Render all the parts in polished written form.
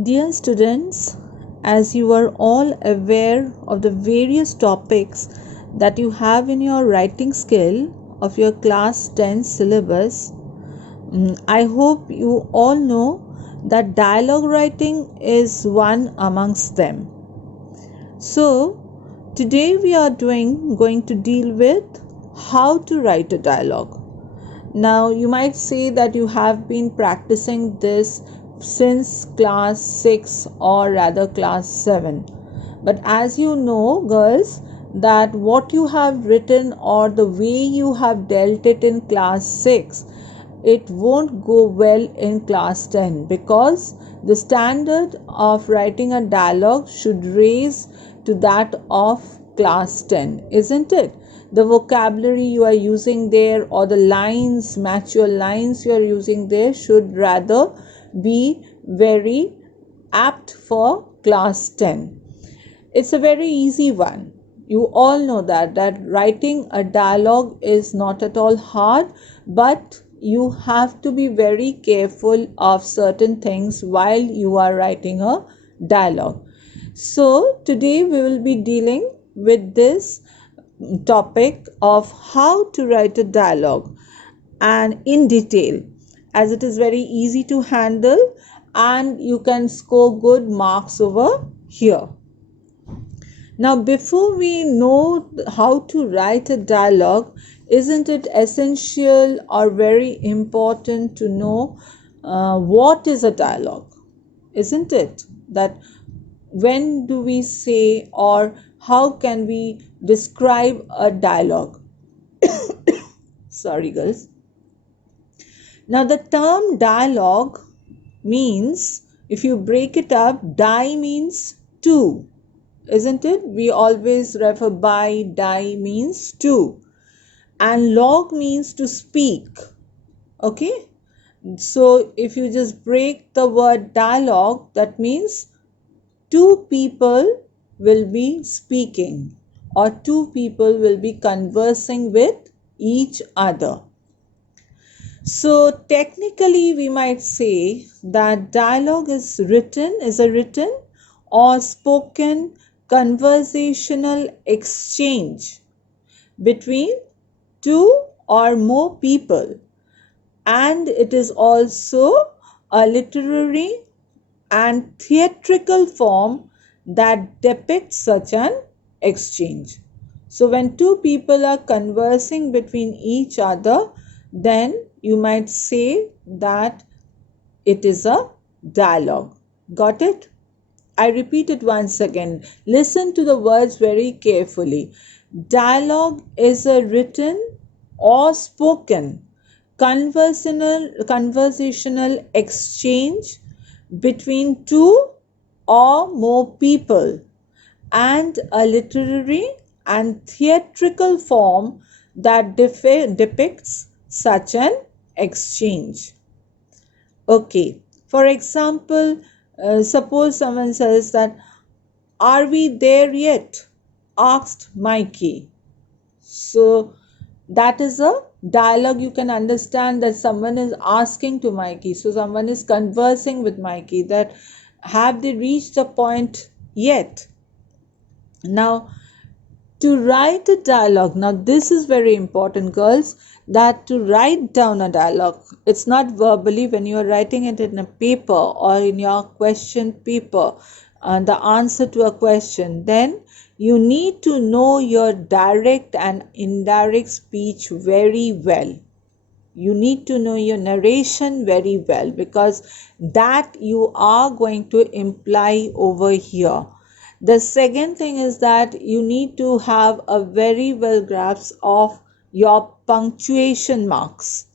Dear students, as you are all aware of the various topics that you have in your writing skill of your class 10 syllabus, I hope you all know that dialogue writing is one amongst them. So, today we are going to deal with how to write a dialogue. Now, you might say that you have been practicing this since class 6 or rather class 7. But as you know, girls, that what you have written or the way you have dealt it in class 6, it won't go well in class 10 because the standard of writing a dialogue should raise to that of class 10, isn't it? The vocabulary you are using there or the lines, mature lines you are using there should rather be very apt for class 10. It's a very easy one. You all know that writing a dialogue is not at all hard, but you have to be very careful of certain things while you are writing a dialogue. So today we will be dealing with this topic of how to write a dialogue and in detail, as it is very easy to handle and you can score good marks over here. Now, before we know how to write a dialogue, isn't it essential or very important to know what is a dialogue? Isn't it? That when do we say or how can we describe a dialogue? Sorry, girls. Now, the term dialogue means, if you break it up, di means two, isn't it? We always refer by, die means two, and log means to speak. Okay, so if you just break the word dialogue, that means two people will be speaking or two people will be conversing with each other. So technically we might say that dialogue is a written or spoken conversational exchange between two or more people, and it is also a literary and theatrical form that depicts such an exchange. So when two people are conversing between each other, then you might say that it is a dialogue. Got it? I repeat it once again. Listen to the words very carefully. Dialogue is a written or spoken conversational exchange between two or more people, and a literary and theatrical form that depicts such an exchange. Okay, for example, suppose someone says that, "Are we there yet?" asked Mikey. So that is a dialogue. You can understand that someone is asking to Mikey. So someone is conversing with Mikey that, have they reached the point yet? Now, to write a dialogue, now this is very important, girls, that to write down a dialogue, it's not verbally. When you are writing it in a paper or in your question paper, the answer to a question, then you need to know your direct and indirect speech very well. You need to know your narration very well, because that you are going to imply over here. The second thing is that you need to have a very well grasp of your punctuation marks.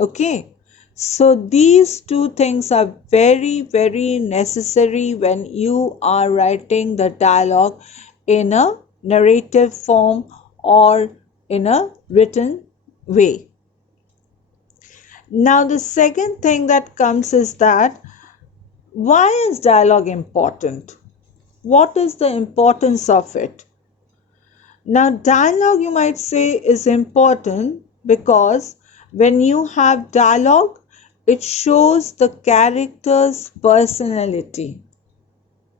Okay, so these two things are very, very necessary when you are writing the dialogue in a narrative form or in a written way. Now, the second thing that comes is that, why is dialogue important? What is the importance of it? Now, dialogue, you might say, is important because when you have dialogue, it shows the character's personality.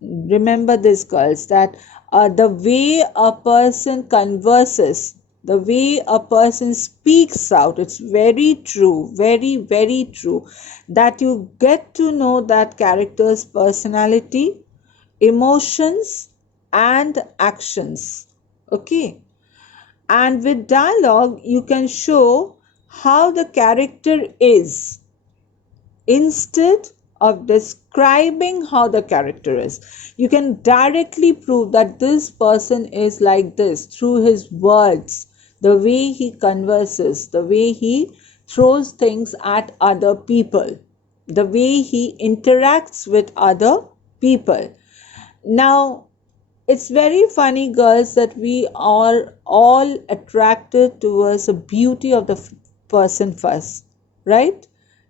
Remember this, girls, that the way a person converses, the way a person speaks out, it's very true, very, very true, that you get to know that character's personality, emotions, and actions. Okay. And with dialogue, you can show how the character is instead of describing how the character is. You can directly prove that this person is like this through his words, the way he converses, the way he throws things at other people, the way he interacts with other people. Now, it's very funny, girls, that we are all attracted towards the beauty of the person first, right?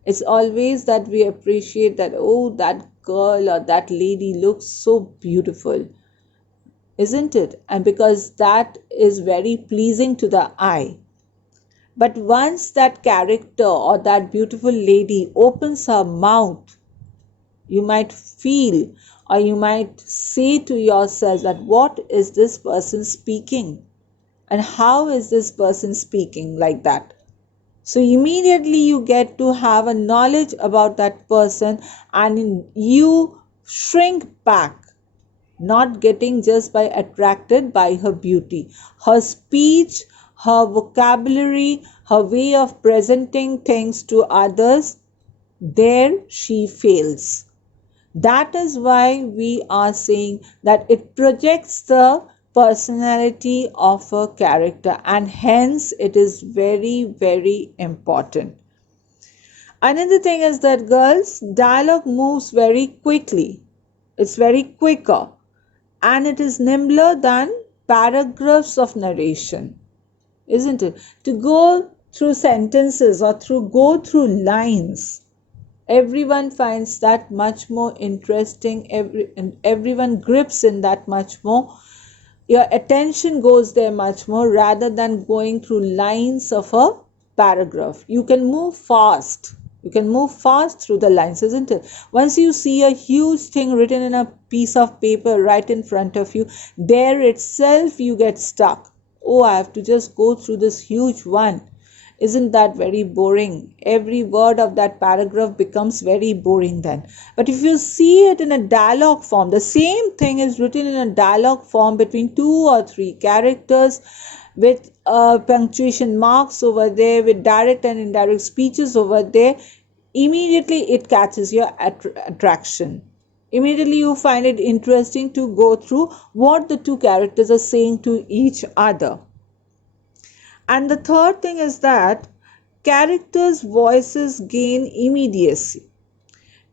It's always that we appreciate that, oh, that girl or that lady looks so beautiful, isn't it? And because that is very pleasing to the eye. But once that character or that beautiful lady opens her mouth, you might feel or you might say to yourself that what is this person speaking, and how is this person speaking like that. So immediately you get to have a knowledge about that person, and you shrink back, not getting just by attracted by her beauty, her speech, her vocabulary, her way of presenting things to others. There she fails. That is why we are saying that it projects the personality of a character, and hence it is very, very important. Another thing is that, girls, dialogue moves very quickly. It's very quicker, and it is nimbler than paragraphs of narration, isn't it? To go through sentences or go through lines, everyone finds that much more interesting, and everyone grips in that much more. Your attention goes there much more rather than going through lines of a paragraph. You can move fast through the lines, isn't it? Once you see a huge thing written in a piece of paper right in front of you, there itself you get stuck. Oh, I have to just go through this huge one. Isn't that very boring? Every word of that paragraph becomes very boring then. But if you see it in a dialogue form, the same thing is written in a dialogue form between 2 or 3 characters, with punctuation marks over there, with direct and indirect speeches over there, immediately it catches your attraction. Immediately you find it interesting to go through what the two characters are saying to each other. And the third thing is that characters' voices gain immediacy.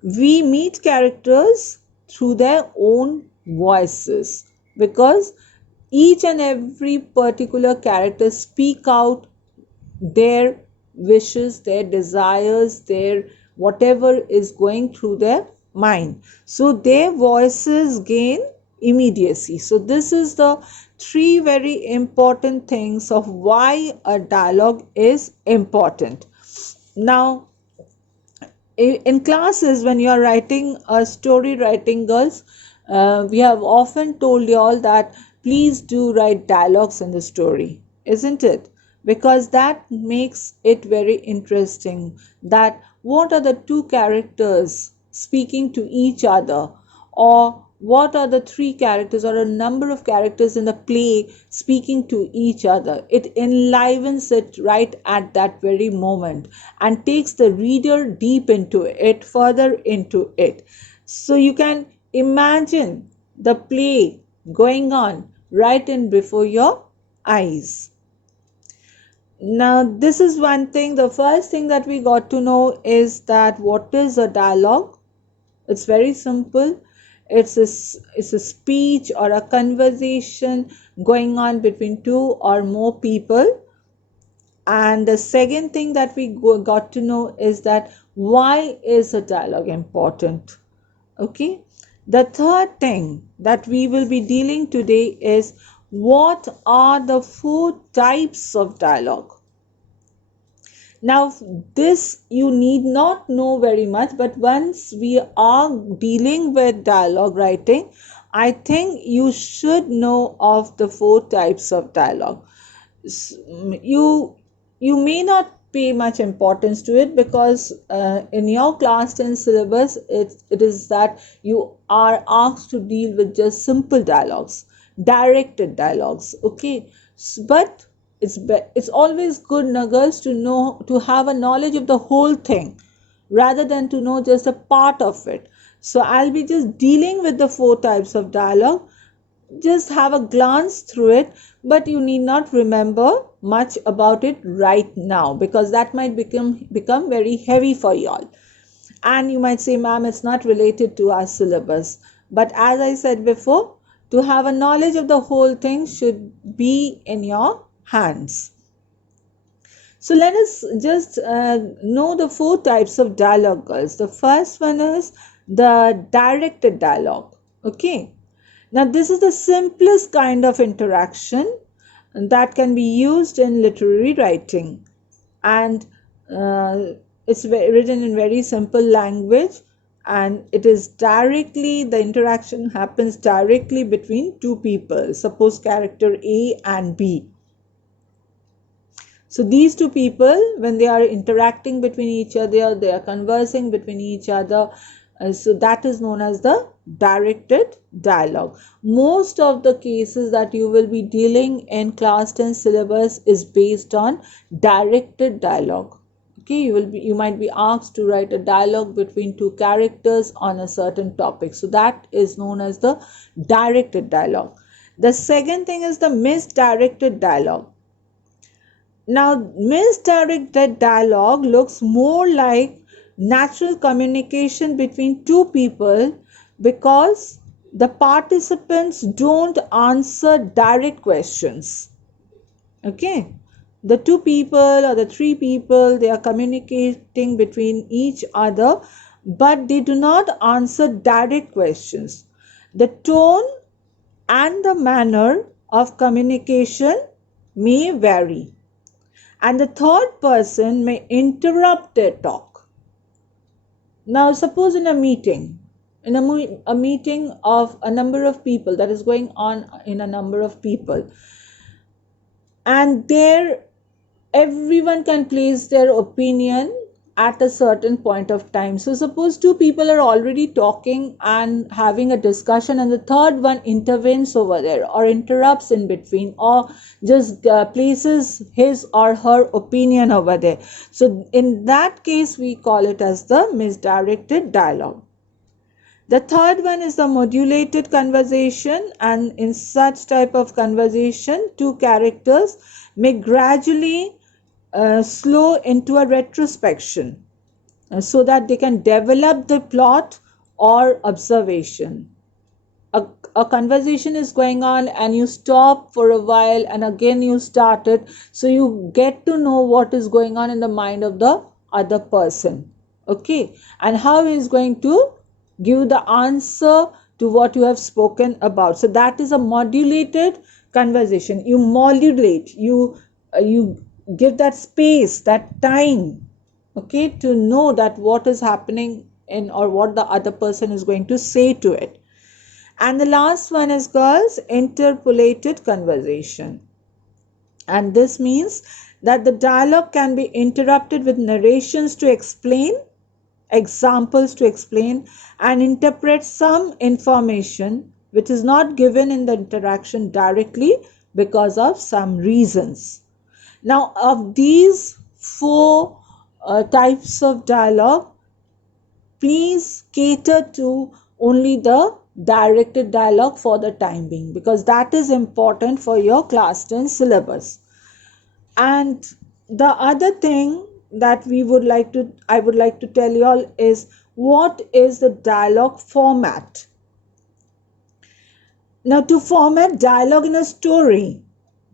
We meet characters through their own voices, because each and every particular character speak out their wishes, their desires, their whatever is going through their mind. So their voices gain immediacy. So this is the 3 very important things of why a dialogue is important. Now, in classes, when you are writing a story writing, girls, we have often told you all that please do write dialogues in the story, isn't it? Because that makes it very interesting, that what are the two characters speaking to each other, or what are the 3 characters or a number of characters in the play speaking to each other. It enlivens it right at that very moment and takes the reader deep into it, further into it. So you can imagine the play going on right in before your eyes. Now, this is one thing. The first thing that we got to know is that what is a dialogue? It's very simple. It's a speech or a conversation going on between 2 or more people. And the second thing that we got to know is that why is a dialogue important? Okay. The third thing that we will be dealing today is what are the 4 types of dialogue. Now, this you need not know very much, but once we are dealing with dialogue writing, I think you should know of the four types of dialogue. You may not pay much importance to it because in your class 10 syllabus it is that you are asked to deal with just simple dialogues, directed dialogues, okay. But it's always good, Nuggets, to know, to have a knowledge of the whole thing rather than to know just a part of it. So I'll be just dealing with the four types of dialogue. Just have a glance through it, but you need not remember much about it right now because that might become very heavy for you all. And you might say, ma'am, it's not related to our syllabus. But as I said before, to have a knowledge of the whole thing should be in your hands. So let us just know the four types of dialogue, girls. The first one is the directed dialogue. Okay. Now, this is the simplest kind of interaction that can be used in literary writing, and it's written in very simple language, and it is directly, the interaction happens directly between two people. Suppose character A and B. So these two people, when they are interacting between each other, they are conversing between each other. So that is known as the directed dialogue. Most of the cases that you will be dealing in class 10 syllabus is based on directed dialogue. Okay, you might be asked to write a dialogue between two characters on a certain topic. So that is known as the directed dialogue. The second thing is the misdirected dialogue. Now, misdirected dialogue looks more like natural communication between two people because the participants don't answer direct questions. Okay, the two people or the three people, they are communicating between each other, but they do not answer direct questions. The tone and the manner of communication may vary, and the third person may interrupt their talk. Now, suppose in a meeting, a meeting of a number of people that is going on in a number of people, and there everyone can place their opinion at a certain point of time. So suppose two people are already talking and having a discussion, and the third one intervenes over there or interrupts in between, or just places his or her opinion over there. So in that case we call it as the misdirected dialogue. The third one is the modulated conversation, and in such type of conversation two characters may gradually slow into a retrospection so that they can develop the plot or observation. A conversation is going on and you stop for a while and again you start it, so you get to know what is going on in the mind of the other person, okay, and how he is going to give the answer to what you have spoken about. So that is a modulated conversation. You modulate, you give that space, that time, okay, to know that what is happening in, or what the other person is going to say to it. And the last one is, girls, interpolated conversation. And this means that the dialogue can be interrupted with narrations to explain, examples to explain, and interpret some information which is not given in the interaction directly because of some reasons. Now, of these four types of dialogue, please cater to only the directed dialogue for the time being, because that is important for your class 10 syllabus. And the other thing that I would like to tell you all is, what is the dialogue format? Now, to format dialogue in a story,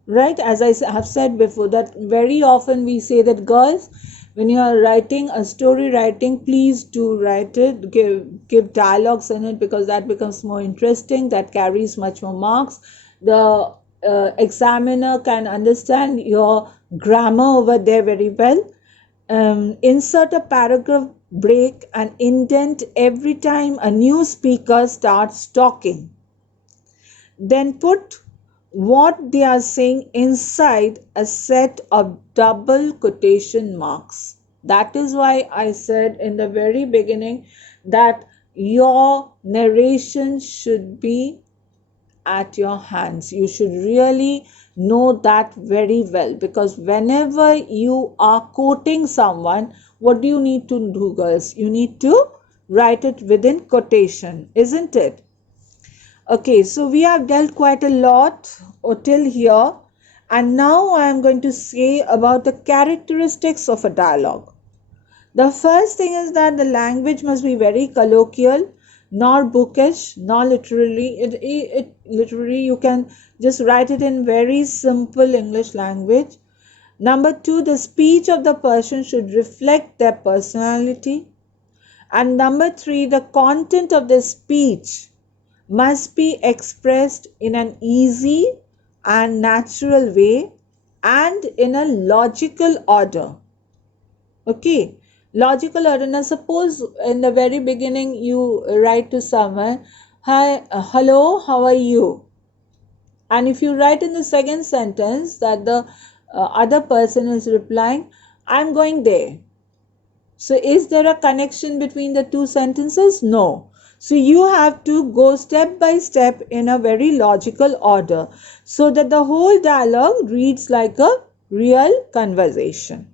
right, as I have said before, that very often we say that, girls, when you are writing a story writing, please do write it, give dialogues in it, because that becomes more interesting, that carries much more marks. The examiner can understand your grammar over there very well. insert a paragraph break and indent every time a new speaker starts talking. Then put what they are saying inside a set of double quotation marks. That is why I said in the very beginning that your narration should be at your hands. You should really know that very well, because whenever you are quoting someone, what do you need to do, girls? You need to write it within quotation, isn't it? Okay, so we have dealt quite a lot till here, and now I am going to say about the characteristics of a dialogue. The first thing is that the language must be very colloquial, nor bookish, nor literary. Literary, you can just write it in very simple English language. Number two, the speech of the person should reflect their personality. And number three, the content of the speech must be expressed in an easy and natural way and in a logical order. Okay, logical order. Now, suppose in the very beginning you write to someone, "Hi, hello, how are you?" And if you write in the second sentence that the other person is replying, "I'm going there." So, is there a connection between the two sentences? No. So, you have to go step by step in a very logical order so that the whole dialogue reads like a real conversation.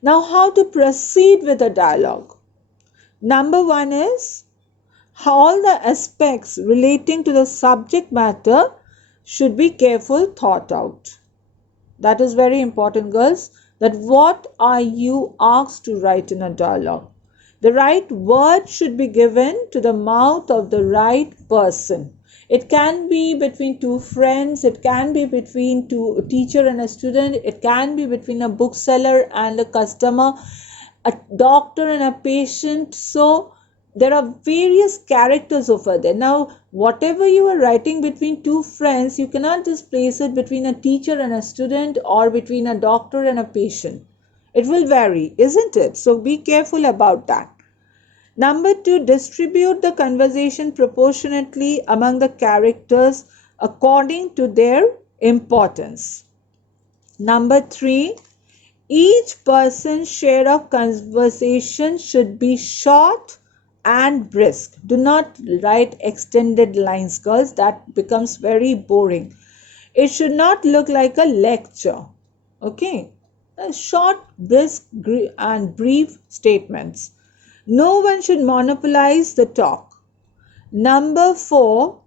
Now, how to proceed with a dialogue? Number one is all the aspects relating to the subject matter should be carefully thought out. That is very important, girls, that what are you asked to write in a dialogue? The right word should be given to the mouth of the right person. It can be between two friends, it can be between a teacher and a student, it can be between a bookseller and a customer, a doctor and a patient. So there are various characters over there. Now, whatever you are writing between two friends, you cannot just place it between a teacher and a student or between a doctor and a patient. It will vary, isn't it? So be careful about that. Number two, distribute the conversation proportionately among the characters according to their importance. Number three, each person's share of conversation should be short and brisk. Do not write extended lines, girls. That becomes very boring. It should not look like a lecture. Okay. Short, brisk, and brief statements. No one should monopolize the talk. Number four,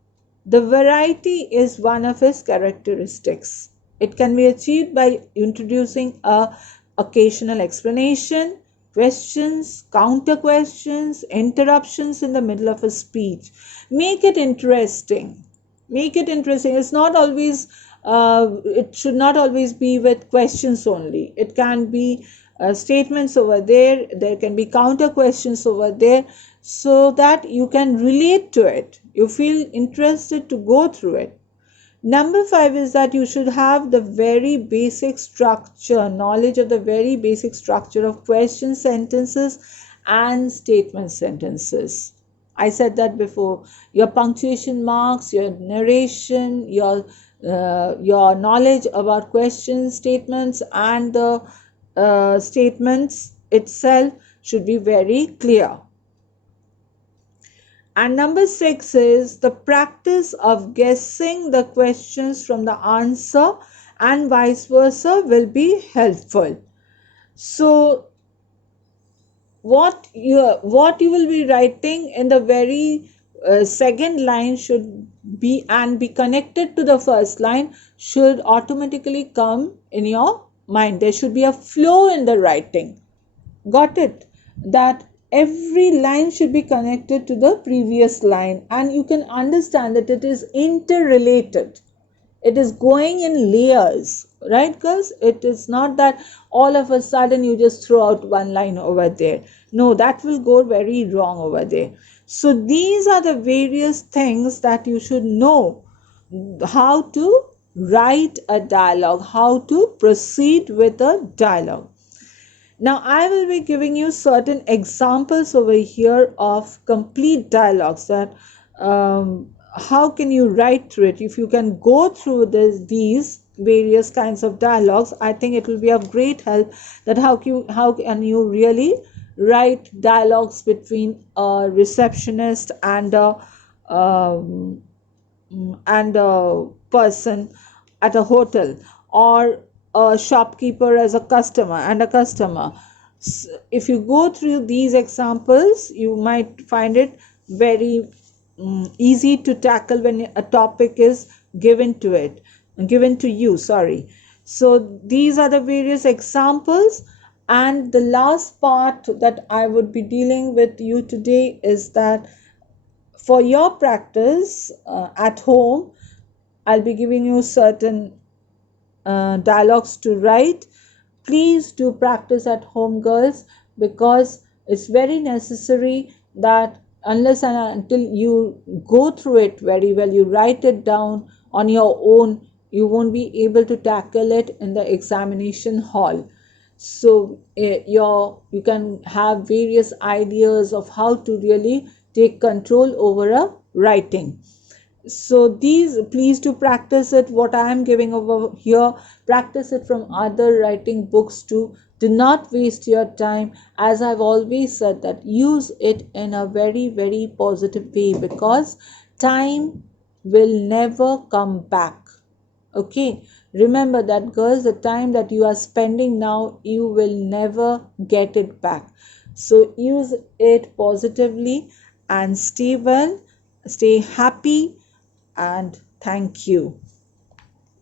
the variety is one of its characteristics. It can be achieved by introducing a occasional explanation, questions, counter questions, interruptions in the middle of a speech. Make it interesting. Make it interesting. It's not always, it should not always be with questions only. It can be statements over there. There can be counter questions over there so that you can relate to it. You feel interested to go through it. Number five is that you should have the very basic structure, knowledge of the very basic structure of question sentences and statement sentences. I said that before. Your punctuation marks, your narration, your knowledge about question statements and the statements itself should be very clear. And number six is the practice of guessing the questions from the answer and vice versa will be helpful. So what you will be writing in the very second line should be connected to the first line should automatically come in your mind. There should be a flow in the writing. Got it? That every line should be connected to the previous line, and you can understand that it is interrelated. It is going in layers, right, girls? It is not that all of a sudden you just throw out one line over there. No, that will go very wrong over there. So these are the various things that you should know how to write a dialogue, how to proceed with a dialogue. Now, I will be giving you certain examples over here of complete dialogues that how can you write through it. If you can go through these various kinds of dialogues, I think it will be of great help that how can you really write dialogues between a receptionist um, and a person at a hotel, or a shopkeeper as a customer and a customer. If you go through these examples, you might find it very easy to tackle when a topic is given to you, sorry. So these are the various examples, and the last part that I would be dealing with you today is that for your practice at home, I'll be giving you certain dialogues to write. Please do practice at home, girls, because it's very necessary that unless and until you go through it very well, you write it down on your own, you won't be able to tackle it in the examination hall. So you can have various ideas of how to really take control over a writing. So these, please do practice it. What I am giving over here, practice it from other writing books too. Do not waste your time. As I've always said, that use it in a very very positive way, because time will never come back. Okay, remember that, girls. The time that you are spending now, you will never get it back. So use it positively and stay well, stay happy, and thank you.